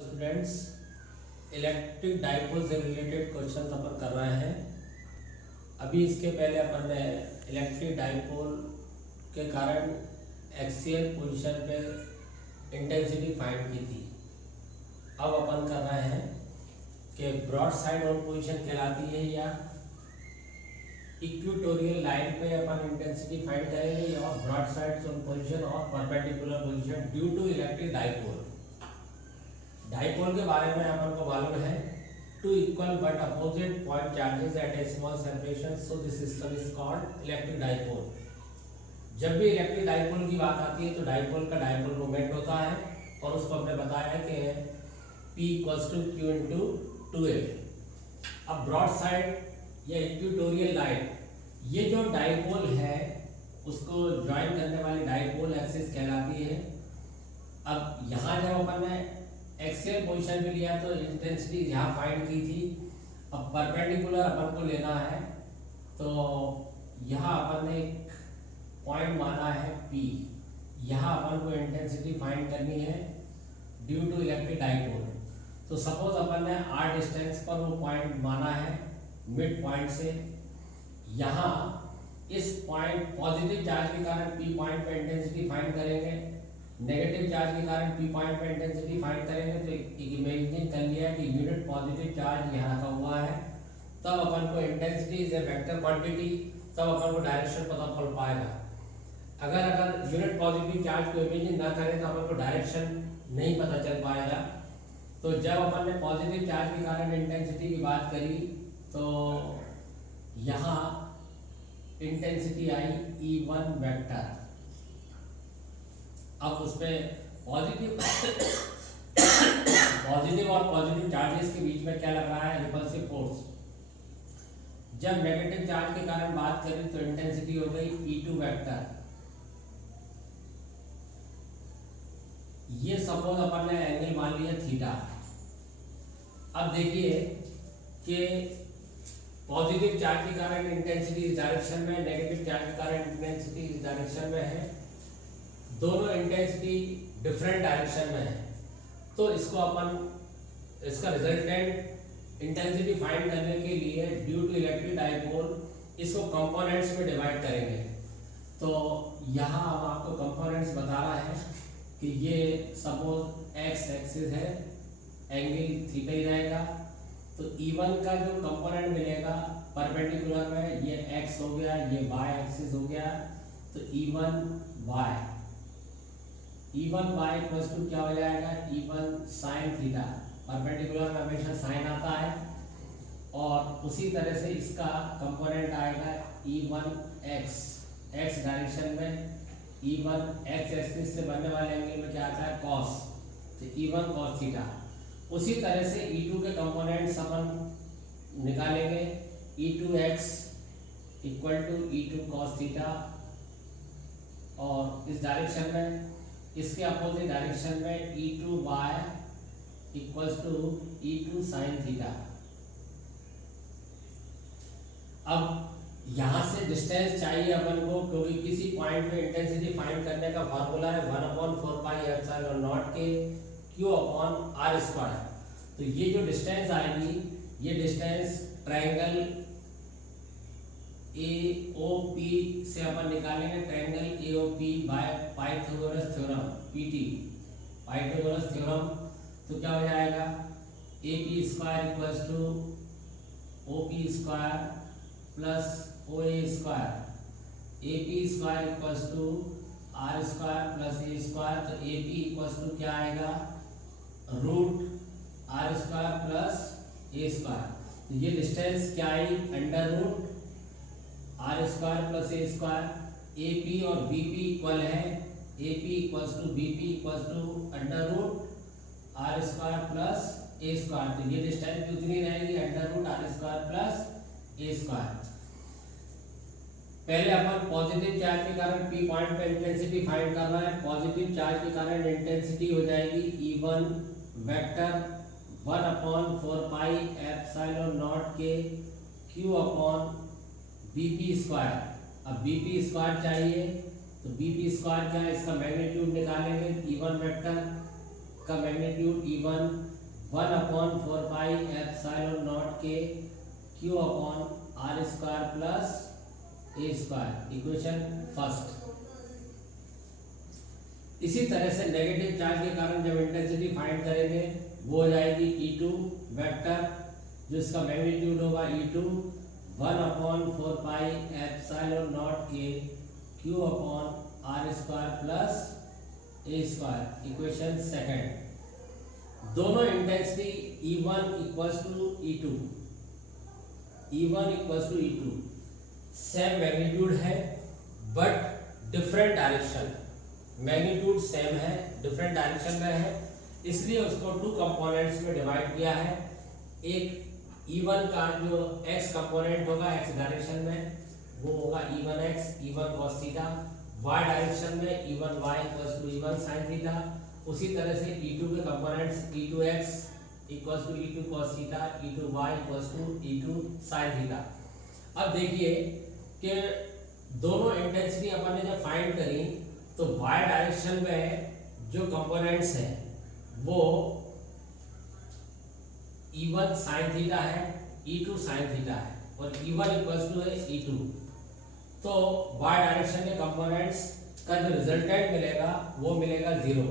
Students, electric dipole से related question अपन कर रहे हैं। अभी इसके पहले अपन ने इलेक्ट्रिक डाइपोल के कारण एक्सियल पोजीशन पे इंटेंसिटी फाइंड की थी। अब अपन कर रहे हैं कि ब्रॉड साइड ऑन पोजीशन कहलाती है या इक्वेटोरियल लाइन पे अपन इंटेंसिटी फाइंड करेंगे या ब्रॉड साइड ऑन पोजीशन और perpendicular position due to electric dipole. Dipole के बारे में अपन को मालूम है, two equal but opposite point charges at a small separation, so this system is called electric dipole. जब भी इलेक्ट्रिक डाइपोल की बात आती है तो डाइपोल का डाइपोल मोमेंट होता है और उसको हमने बताया है कि P equals to Q into 2A। अब ब्रॉड साइड या इक्वेटोरियल लाइन, ये जो डाइपोल है उसको ज्वाइन करने वाली डाइपोल एक्सिस कहलाती है। अब यहाँ जब अपन ने एक्सियल पोजीशन पे लिया तो इंटेंसिटी यहाँ फाइंड की थी। अब परपेंडिकुलर अपन को लेना है तो यहाँ अपन ने एक पॉइंट माना है P, यहाँ अपन को इंटेंसिटी फाइंड करनी है ड्यू टू इलेक्ट्रिक डाइपोल। तो सपोज अपन ने r डिस्टेंस पर वो पॉइंट माना है मिड पॉइंट से। यहाँ इस पॉइंट पॉजिटिव चार्ज के कारण P पॉइंट पे इंटेंसिटी फाइंड करेंगे, नेगेटिव चार्ज के कारण P पॉइंट पे इंटेंसिटी फाइंड करेंगे। तो एक इमेजिन कर लिया कि यूनिट पॉजिटिव चार्ज यहाँ रखा हुआ है, तब अपन को intensity is a vector quantity, तब अपन को डायरेक्शन पता चल पाएगा। अगर यूनिट पॉजिटिव चार्ज को इमेजिन ना करें तो अपन को डायरेक्शन नहीं पता चल पाएगा। तो जब अपन ने पॉजिटिव चार्ज के कारण इंटेंसिटी की बात करी तो यहाँ इंटेंसिटी आई E1 वेक्टर। अब उस पे पॉजिटिव और पॉजिटिव चार्जेस के बीच में क्या लग रहा है, रिपल्सिव फोर्स। जब नेगेटिव चार्ज के कारण बात करें तो इंटेंसिटी हो गई E2 वेक्टर। ये सपोज अपन ने एंगल मान लिया थीटा। अब देखिए कि पॉजिटिव चार्ज के कारण इंटेंसिटी इस डायरेक्शन में, नेगेटिव चार्ज के कारण इंटेंसिटी इस डायरेक्शन में है, दोनों इंटेंसिटी डिफरेंट डायरेक्शन में है। तो इसको अपन इसका रिजल्टेंट इंटेंसिटी फाइंड करने के लिए ड्यू टू इलेक्ट्रिक डाइपोल इसको कंपोनेंट्स में डिवाइड करेंगे। तो यहाँ हम आपको कंपोनेंट्स बता रहा है कि ये सपोज एक्स एक्सिस है, एंगल थीटा ही रहेगा। तो E1 का जो कंपोनेंट मिलेगा परपेंडिकुलर में, ये x हो गया, ये y एक्सिस हो गया। तो E1 y इक्वल्स टू क्या हो जाएगा, E1 sin थीटा। परपेंडिकुलर में हमेशा साइन आता है। और उसी तरह से इसका कंपोनेंट आएगा E1 x डायरेक्शन में। E1 x एक्सिस से बनने वाले एंगल में क्या आता है, cos। तो E1 cos थीटा। उसी तरह से E2 के कंपोनेंट्स अपन निकालेंगे। E2x equal to E2 cos theta, और इस डायरेक्शन में इसके अपोजिट डायरेक्शन में E2y equals to E2 sin theta. अब यहाँ से डिस्टेंस चाहिए अपन को, क्योंकि किसी पॉइंट में इंटेंसिटी फाइंड करने का फार्मूला है 1/4πε0 के Q/r²। तो ये जो डिस्टेंस आएगी, ये डिस्टेंस ट्रायंगल AOP से अपन निकालेंगे। Triangle AOP by Pythagoras theorem, PT Pythagoras theorem. तो क्या हो जाएगा, AP² equals to OP² plus OA²। AP² equals to R² plus A²। तो AP इक्वल्स टू क्या आएगा, रूट R² प्लस A²। तो ये डिस्टेंस क्या आई, under root R² plus A²। AP और BP इक्वल है, AP equals to BP equals to under root R² plus A²। तो ये डिस्टेंस कितनी रहेगी, under root R² plus A²। पहले अपन पॉजिटिव चार्ज के कारण P पॉइंट पे इंटेंसिटी फाइंड करना है। पॉजिटिव चार्ज के कारण इंटेंसिटी हो जाएगी E1 वेक्टर 1/4πε0 के Q/BP²। अब BP² चाहिए, तो BP² क्या है, इसका मैग्नीट्यूड निकालेंगे। E1 वेक्टर का मैग्नीट्यूड E1 1/4πε0 के Q upon R square plus A square, equation first. इसी तरह से नेगेटिव चार्ज के कारण जब इंटेंसिटी फाइंड करेंगे वो हो जाएगी E2 वेक्टर, जो इसका मैग्नीट्यूड होगा E2 1/4πε0 के Q upon R square plus A square, equation second. दोनों intensity E1 equals to E2, E1 equals to E2 same magnitude है but different direction, magnitude same है डिफरेंट डायरेक्शन में है, इसलिए उसको टू कंपोनेंट्स में डिवाइड किया है। एक E1 का जो x कंपोनेंट होगा x डायरेक्शन में वो होगा E1x E1 cos theta, y direction में E1y E1 sin थीटा। उसी तरह से E2 के components E2x E2 cos theta, E2y E2 sin theta. अब देखिए कि दोनों इंटेंसिटी अपन ने जब फाइंड करी तो y डायरेक्शन में जो कंपोनेंट्स हैं वो E1 sin थीटा है, E2 sin थीटा है और E1 इक्वल्स टू है E2। तो y डायरेक्शन के कंपोनेंट्स का जो रिजल्टेंट मिलेगा वो मिलेगा 0।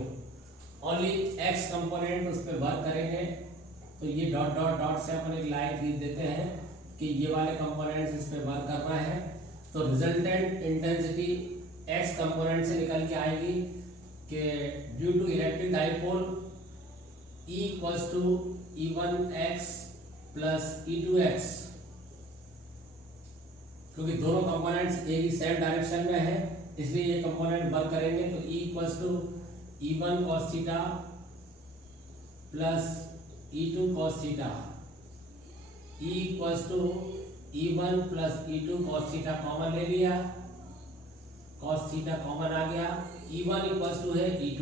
ओनली x कंपोनेंट उस पर वर्क करेंगे, तो ये डॉट डॉट डॉट से अपन एक लाइन खींच देते हैं कि ये वाले कंपोनेंट्स इस पे वर्क कर रहे हैं। तो रिजल्टेंट इंटेंसिटी x कंपोनेंट से निकल के आएगी कि due to electric dipole E equals to E1x plus E2x, क्योंकि दोनों कंपोनेंट्स एक ही सेम डायरेक्शन में है इसलिए ये कंपोनेंट वर्क करेंगे। तो E equals to E1 cos theta plus E2 cos theta, E equals to E1 plus E2 cos theta common ले लिया, cos थीटा कॉमन आ गया, E1 इक्वल्स टू है E2।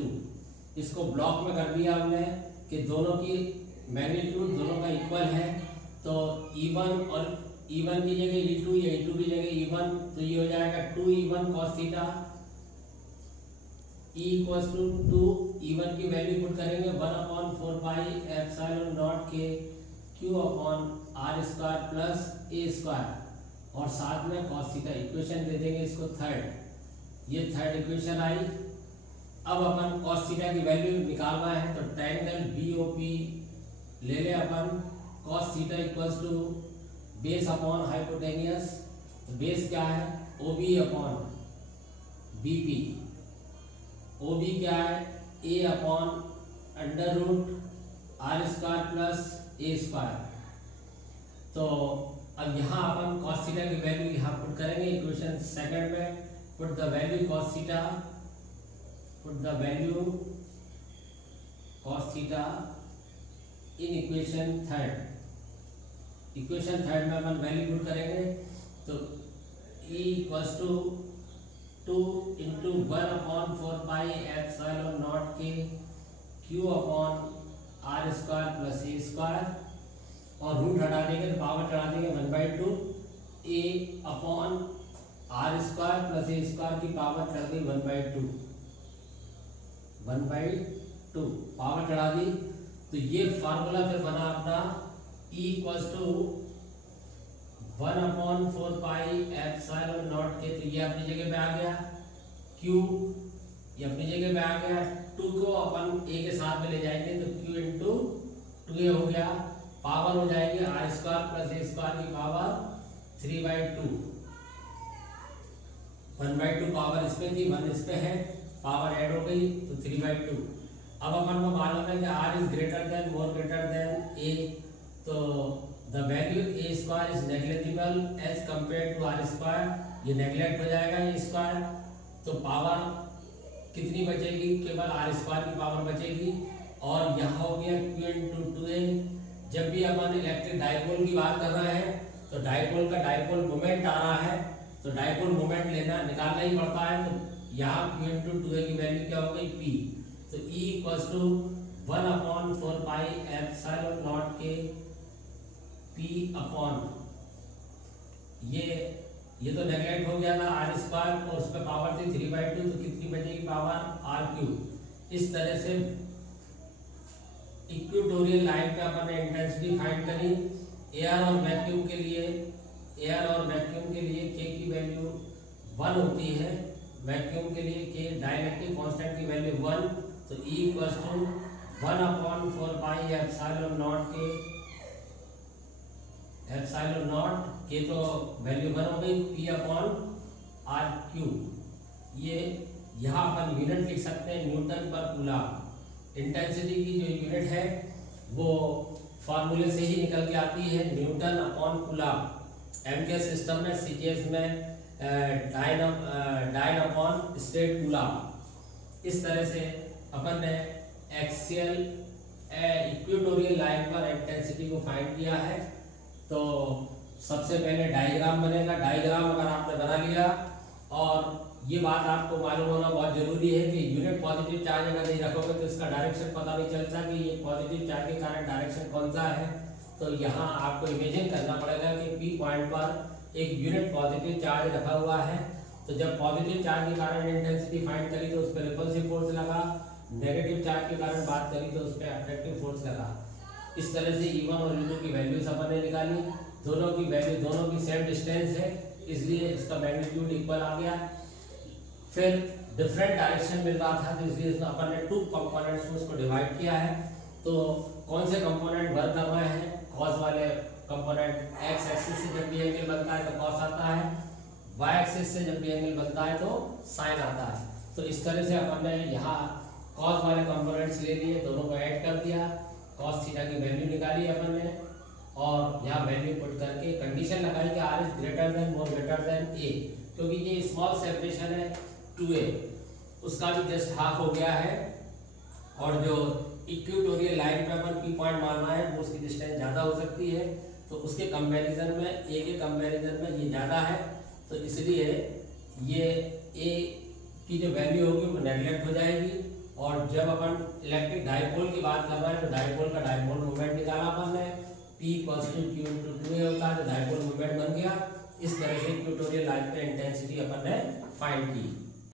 इसको ब्लॉक में कर दिया हमने कि दोनों की मैग्नीट्यूड दोनों का इक्वल है, तो E1 और E1 की जगह E2 या E2 की जगह E1, तो ये हो जाएगा 2E1 cos theta. E equals to 2, E1 की वैल्यू पुट करेंगे 1/4πε0 के Q upon R square plus A square और साथ में cos थीटा, इक्वेशन दे देंगे इसको थर्ड। ये थर्ड इक्वेशन आई। अब अपन cos थीटा की वैल्यू निकालना है तो ट्रायंगल BOP ले ले अपन। cos theta equals to base upon hypotenuse, base क्या है OB अपॉन BP, OB क्या है A upon under root R square plus A square. तो अब यहाँ अपन cos थीटा की वैल्यू यहाँ पुट करेंगे इक्वेशन सेकंड में। Put the value cos theta, put the value cos theta in equation third. Equation third में अपन वैल्यू पुट करेंगे तो E इक्वल्स टू 2 इंटू 1/4πε0 के Q upon R square plus A square और root हटा देंगे तो power चढ़ा देंगे 1/2 A upon R square plus A square की पावर चढ़ गई 1/2 पावर चढ़ा दी। तो ये फार्मूला फिर बना अपना E इक्वल्स टू 1/4πε0 के, तो ये अपनी जगह पे आ गया, Q ये अपनी जगह पे आ गया, 2 को अपन A के साथ में ले जाएंगे तो Q इंटू 2A हो गया, पावर हो जाएगी R square plus A square की पावर 3/2, 1/2 पावर इस पे थी 1 इस पे है, पावर ऐड हो गई तो 3/2। अब अपन को मालूम है कि R is greater than more greater than A, तो the value A square is negligible as compare to R square, ये नेग्लेक्ट हो जाएगा ये स्क्वायर, तो पावर कितनी बचेगी, केवल R स्क्वायर की पावर बचेगी। और यहाँ हो गया Q इंटू 2A। जब भी अपन इलेक्ट्रिक डाइपोल की बात कर रहे हैं तो डाइपोल का डाइपोल मोमेंट आ रहा है तो डाइपोल मोमेंट लेना निकालना ही पड़ता है, तो यहाँ Q इंटू 2A की वैल्यू क्या हो गई P, तो E इक्वल्स टू 1/4πε0 के P अपॉन ये तो नेगलेक्ट हो गया था R स्क्वायर और उस पर पावर थी 3/2, तो कितनी बचेगी पावर R क्यूब। इस तरह से इक्वेटोरियल लाइन पे अपन ने इंटेंसिटी फाइंड करी। एयर और वैक्यूम के लिए के की वैल्यू 1 होती है, वैक्यूम के लिए के डाइलेक्ट्रिक कांस्टेंट की वैल्यू 1, तो E equals to 1/4 pi epsilon naught के, एप्सिलॉन नॉट के तो वैल्यू 1 हो गई, P/r³। ये यहाँ अपन यूनिट लिख सकते हैं न्यूटन पर कूलम। इंटेंसिटी की जो यूनिट है वो फार्मूले से ही निकल के आती है, Newton upon coulomb. MKS system में, सीजीएस में डाइन अपॉन स्टेट कूलम। इस तरह से अपन ने एक्सियल इक्वेटोरियल लाइन पर इंटेंसिटी को फाइंड किया है। तो सबसे पहले डायग्राम बनेगा। डायग्राम अगर आपने बना लिया, और ये बात आपको मालूम होना बहुत जरूरी है कि यूनिट पॉजिटिव चार्ज अगर नहीं रखोगे तो इसका डायरेक्शन पता नहीं चलता कि ये पॉजिटिव चार्ज के कारण डायरेक्शन कौन सा है। तो यहाँ आपको इमेजिन करना पड़ेगा कि पी पॉइंट पर एक यूनिट पॉजिटिव चार्ज रखा हुआ है। तो जब पॉजिटिव चार्ज के कारण इंटेंसिटी फाइंड करी तो उस पर रिपल्सिव फोर्स लगा, नेगेटिव चार्ज के कारण बात करी तो उस पर अट्रैक्टिव फोर्स लगा। इस तरह से E1 और E2 की वैल्यूज अपन ने निकाली। दोनों की वैल्यू, दोनों की सेम डिस्टेंस है, इसलिए इसका मैग्नीट्यूड इक्वल आ गया। फिर डिफरेंट डायरेक्शन मिल रहा था, तो इसलिए अपन ने 2 कंपोनेंट्स में उसको डिवाइड किया है। तो कौन से कंपोनेंट वर्क कर रहे हैं? कॉस वाले कंपोनेंट एक्स एक्सिस से जब भी एंगल बनता है तो कॉस आता है, वाई एक्सिस से जब भी एंगल बनता है तो साइन आता है। तो इस तरह से अपन ने यहाँ कॉस वाले कंपोनेंट्स ले लिए, दोनों को ऐड कर दिया, कॉस थीटा की वैल्यू निकाली अपन ने, और यहाँ वैल्यू पुट करके कंडीशन लगाई कि r is greater than more greater than a, क्योंकि ये स्मॉल सेपरेशन है 2a, उसका भी जस्ट हाफ हो गया है। और जो इक्वेटोरियल लाइन पे अपन पी पॉइंट मानना है वो उसकी डिस्टेंस ज़्यादा हो सकती है, तो उसके कंपैरिजन में a के कंपैरिजन में ये ज़्यादा है, तो इसलिए ये a की जो वैल्यू होगी वो नेगलेक्ट हो जाएगी। और जब अपन इलेक्ट्रिक डाइपोल की बात कर रहे हैं तो डाइपोल का डाइपोल मोमेंट निकाला अपन ने, P = Q/2a होता है, तो डाइपोल मोमेंट बन गया। इस तरह से इक्वेटोरियल लाइन पे इंटेंसिटी अपन ने फाइंड की।